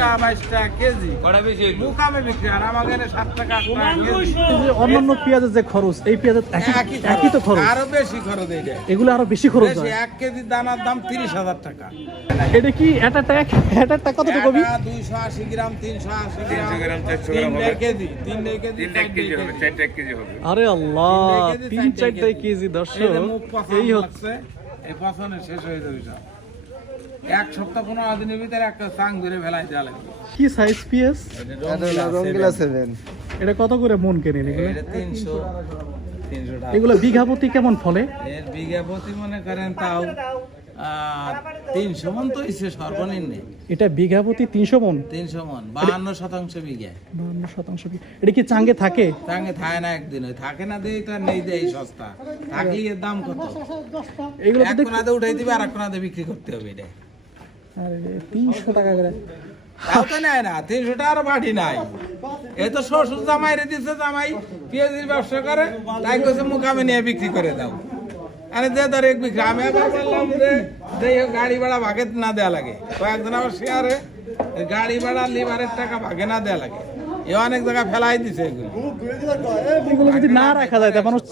টাকা 22 টাকা কেজি মুকামে বিক্রি, আর আমাকে 7 টাকা অন্যান্য পেঁয়াজের যে খরচ, এই পেঁয়াজের একই তো খরচ, আরো বেশি খরচ। এইটা এগুলো আরো বেশি খরচ হয়। 1 কেজি দানার দাম 30,000 টাকা। এটা কি এটা কত টাকা কবি? 280 গ্রাম, 380 গ্রাম, 3 কেজি, 3 কেজি, 4 কেজি হবে। আরে আল্লাহ, 3-4 কেজি দর্শক। এই হচ্ছে এই পছন্দ শেষ হয়ে যাবে সব। 1 সপ্তাহ 15 দিনের ভিতরে একটা চাং ধরে ফেলাই দেওয়া লাগবে। কি সাইজ পেঁয়াজ? রঙ্গিলা 7। এটা কত করে মন কেনেন এগুলো? এটা 300 টাকা। এগুলো বিঘা প্রতি কেমন ফলে? এর বিঘা প্রতি মনে করেন তাও 300 মন তো হইছে সর্বনিম্ন। এটা বিঘা প্রতি 300 মন? 300 মন, 52% বিঘা। 52% এটা কি চাঙ্গে থাকে? চাঙ্গে থাকে না, একদিন ওই থাকে না, দেই তো আর নেই দেই সস্তা। থাকলে এর দাম কত? এগুলো তো এক কোনাতে উঠাই দিবে আর এক কোনাতে বিক্রি করতে হবে। এটা আরে 300 টাকা করে তাও তো নেয় না, 300 টাকা আরো বাড়ি নাই। এই তো শ্বশুর জামাই রে দিচ্ছে, জামাই পেঁয়াজের ব্যবসা করে, তাই কইছে মুকামে নিয়ে বিক্রি করে দাও। আরে দে ধর এক বিক্রি। আমি আবার বললাম যে গাড়ি ভাড়া ভাগে না দেওয়া লাগে, কয়েকজন আবার শেয়ারে গাড়ি ভাড়া লিভারের টাকা ভাগে না দেওয়া লাগে। এ অনেক জায়গায় ফেলাই দিছে এগুলো। এগুলো যদি না রাখা যায় তা মানুষ,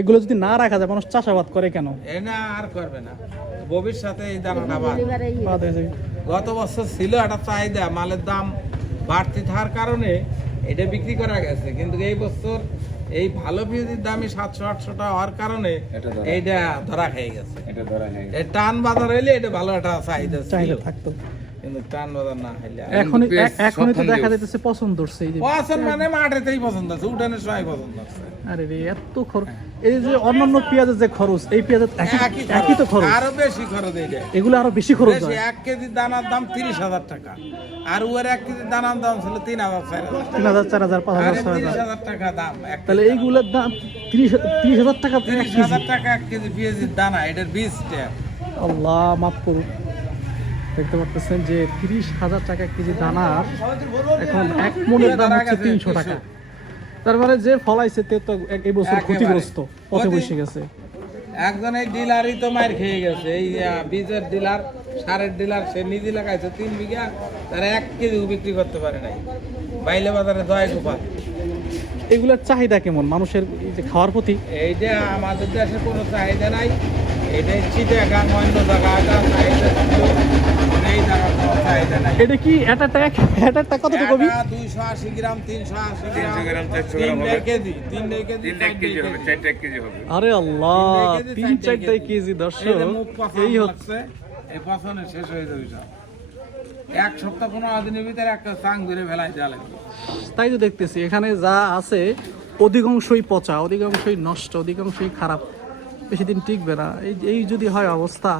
এগুলো যদি না রাখা যায় মানুষ চাষাবাদ করে কেন? এ না আর করবে না, ভবিষ্যতে এই দানাটা বাদ হয়ে যাবে। গত বছর ছিল একটা চাহিদা, মালের দাম বাড়তি থাকার কারণে এটা বিক্রি করা গেছে, কিন্তু এই বছর এই ভালো পেঁয়াজের দামই 700-800 টাকা হওয়ার কারণে এইটা ধরা খেয়ে গেছে। এই টান বাজার হইলে এটা ভালো একটা চাহিদা থাকতো, কিন্তু টান বাজার না হইলে এখনই তো দেখা যাইতেছে পছন্দ হচ্ছে। এই যে পছন্দ মানে মাঠেতেই পছন্দ আছে, উঠানের সময় পছন্দ আছে। আরে রে, এত খরচ! এই যে অন্যান্য পেঁয়াজের যে খরচ, এই পেঁয়াজের একই তো খরচ, আরো বেশি খরচ। এইটা এগুলো আরো বেশি খরচ হয়। 1 কেজি দানার দাম 30,000 টাকা, আর ওর 1 কেজি দানার দাম ছিল 3,000, 4,000, 5,000, 6,000। 30,000 টাকা দাম। তাহলে এইগুলোর দাম 30,000 টাকা। 30,000 টাকা 1 কেজি পেঁয়াজের দানা, এটার বীজটা। আল্লাহ মাফ করুন। দেখতে পাচ্ছেন যে 30,000 টাকা কেজি দানার এখন 1 মনের দাম হচ্ছে 300 টাকা। তার মানে যে ফলাইছে তে তো এই বছর ক্ষতিগ্রস্ত, পথে বসে গেছে। একজন এই ডিলারই তো মার খেয়ে গেছে। এই বীজের ডিলার, সারের ডিলার, সে নিজে লাগাইছে 3 বিঘা, তারা 1 কেজি বিক্রি করতে পারে নাই। বাইলে বাজারে জয় গোপাল। এগুলোর চাহিদা কেমন মানুষের এই যে খাওয়ার প্রতি? এইটা আমাদের দেশে কোনো চাহিদা নাই। এটাই চিটাগাং, অন্য জায়গায় চাহিদা ছিল, এই জায়গার কোনো চাহিদা নাই। এটা কি এটা কত টাকা কবি? 280 গ্রাম, 380 গ্রাম, 400 3 কেজি, 3 কেজি, 4 কেজি হবে। আরে আল্লাহ, 3-4 কেজি দর্শক। এই হচ্ছে এই পছন্দ শেষ হয়ে যাবে সব। 1 সপ্তাহ 15 দিনের ভিতরে একটা চাং ধরে ফেলাই দেওয়া লাগবে। তাই তো দেখতেছি এখানে যা আছে অধিকাংশই পচা, অধিকাংশই নষ্ট, অধিকাংশই খারাপ, বেশি দিন টিকবে না। এই যদি হয় অবস্থা।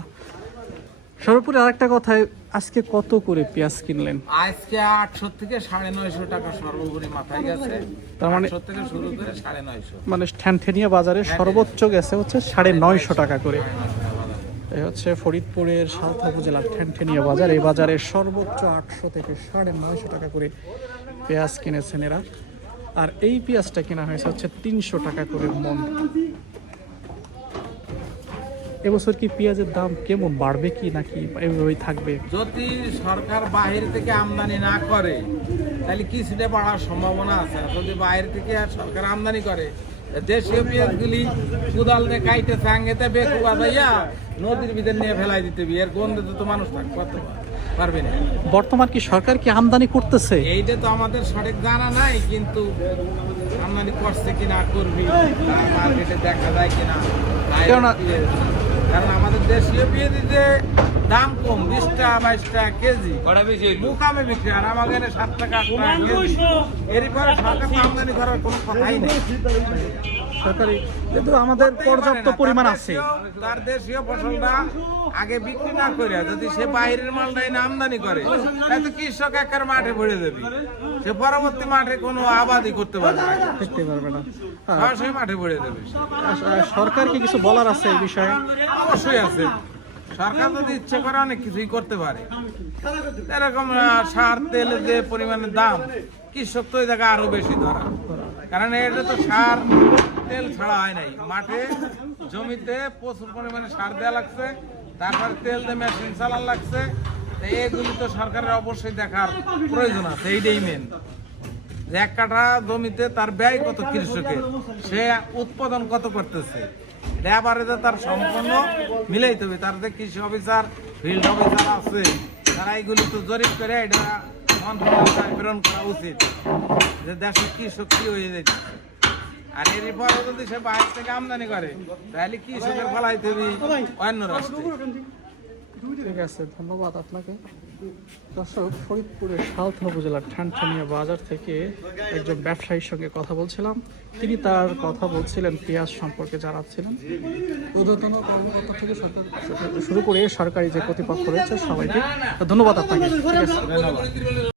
সর্বোপরি আরেকটা কথায়, আজকে কত করে পেঁয়াজ কিনলেন? আজকে 800 থেকে 950 টাকা সর্বোপরি মাথায় গেছে। তার মানে 800 থেকে শুরু করে 950। মানে ঠ্যানঠেনিয়া বাজারে সর্বোচ্চ গেছে হচ্ছে 950 টাকা করে। এই হচ্ছে ফরিদপুরের সালথা উপজেলার ঠ্যানঠেনিয়া বাজার। এই বাজারে সর্বোচ্চ 800 থেকে 950 টাকা করে পেঁয়াজ কিনেছেন এরা। আর এই পেঁয়াজটা কেনা হয়েছে হচ্ছে 300 টাকা করে মন। এবছর কি পেঁয়াজের দাম কেমন বাড়বে কি নাকি এভাবেই থাকবে? যদি সরকার বাহির থেকে আমদানি না করে তাহলে কিছুটা বাড়ার সম্ভাবনা আছে। যদি বাইরে থেকে আর সরকার আমদানি করে, দেশীয় পেঁয়াজগুলি কুদাল দিয়ে কাইটে চাঙ্গেতে বেকু বাজাইয়া নদীর ভিতর নিয়ে ফেলাই দিতে হবে। এর গন্ধে তো মানুষ থাকতে পারবে না। বর্তমান কি সরকার কি আমদানি করতেছে? এইটা তো আমাদের সঠিক জানা নাই, কিন্তু আমদানি করছে কিনা, করবি মার্কেটে দেখা যায় কিনা। কারণ আমাদের দেশীয় পেঁয়াজে দাম কম, 20 টাকা 22 টাকা কেজি মুকামে বিক্রি, আর আমাকে 7 টাকা কেজি। এরপরে সরকার আমদানি করার কোনো কথাই নেই। সরকারি কিন্তু আমাদের পর্যাপ্ত পরিমাণ আছে। তার দেশীয় ফসলটা আগে বিক্রি না করে যদি সে বাইরের মালটাই না আমদানি করে, তাহলে তো কৃষক একার মাঠে পড়ে যাবে। সে পরবর্তী মাঠে কোনো আবাদই করতে পারবে না, দেখতে পারবে না, সরাসরি মাঠে পড়ে যাবে। সরকার কি কিছু বলার আছে এই বিষয়ে? অবশ্যই আছে। সরকার যদি ইচ্ছে করে অনেক কিছুই করতে পারে। এরকম সার তেলের যে পরিমাণে দাম, কৃষক তো এই জায়গায় আরো বেশি ধরা, কারণ এটা তো সার তেল ছাড়া হয় নাই। মাঠে জমিতে প্রচুর পরিমাণে সার দেওয়া লাগছে, তারপরে তেল দিয়ে মেশিন চালান লাগছে, তো এগুলি তো সরকারের অবশ্যই দেখার প্রয়োজন আছে, এইটাই মেন। যে 1 কাঠা জমিতে তার ব্যয় কত কৃষকের, সে উৎপাদন কত করতেছে, এবারে তার সম্পূর্ণ মিলাইতে হবে। তার যে কৃষি অফিসার, ফিল্ড অফিসার আছে, তারা এইগুলি তো জরিপ করে এটা মন্ত্রণালয়ে প্রেরণ করা উচিত, যে দেশের কৃষক কি হয়ে যাচ্ছে। আর এরপরে যদি সে বাইরে থেকে আমদানি করে, তাহলে কৃষকের ফলাইতে হবে অন্য রাষ্ট্রে। ঠিক আছে, ধন্যবাদ আপনাকে। দর্শক, ফরিদপুরের সালথা উপজেলার ঠানঠানিয়া বাজার থেকে একজন ব্যবসায়ীর সঙ্গে কথা বলছিলাম। তিনি তার কথা বলছিলেন পেঁয়াজ সম্পর্কে, জানাচ্ছিলেন ঊর্ধ্বতন কর্মকর্তা থেকে শুরু করে সরকারি যে কর্তৃপক্ষ রয়েছে সবাইকে। তো ধন্যবাদ আপনাকে। ঠিক আছে, ধন্যবাদ।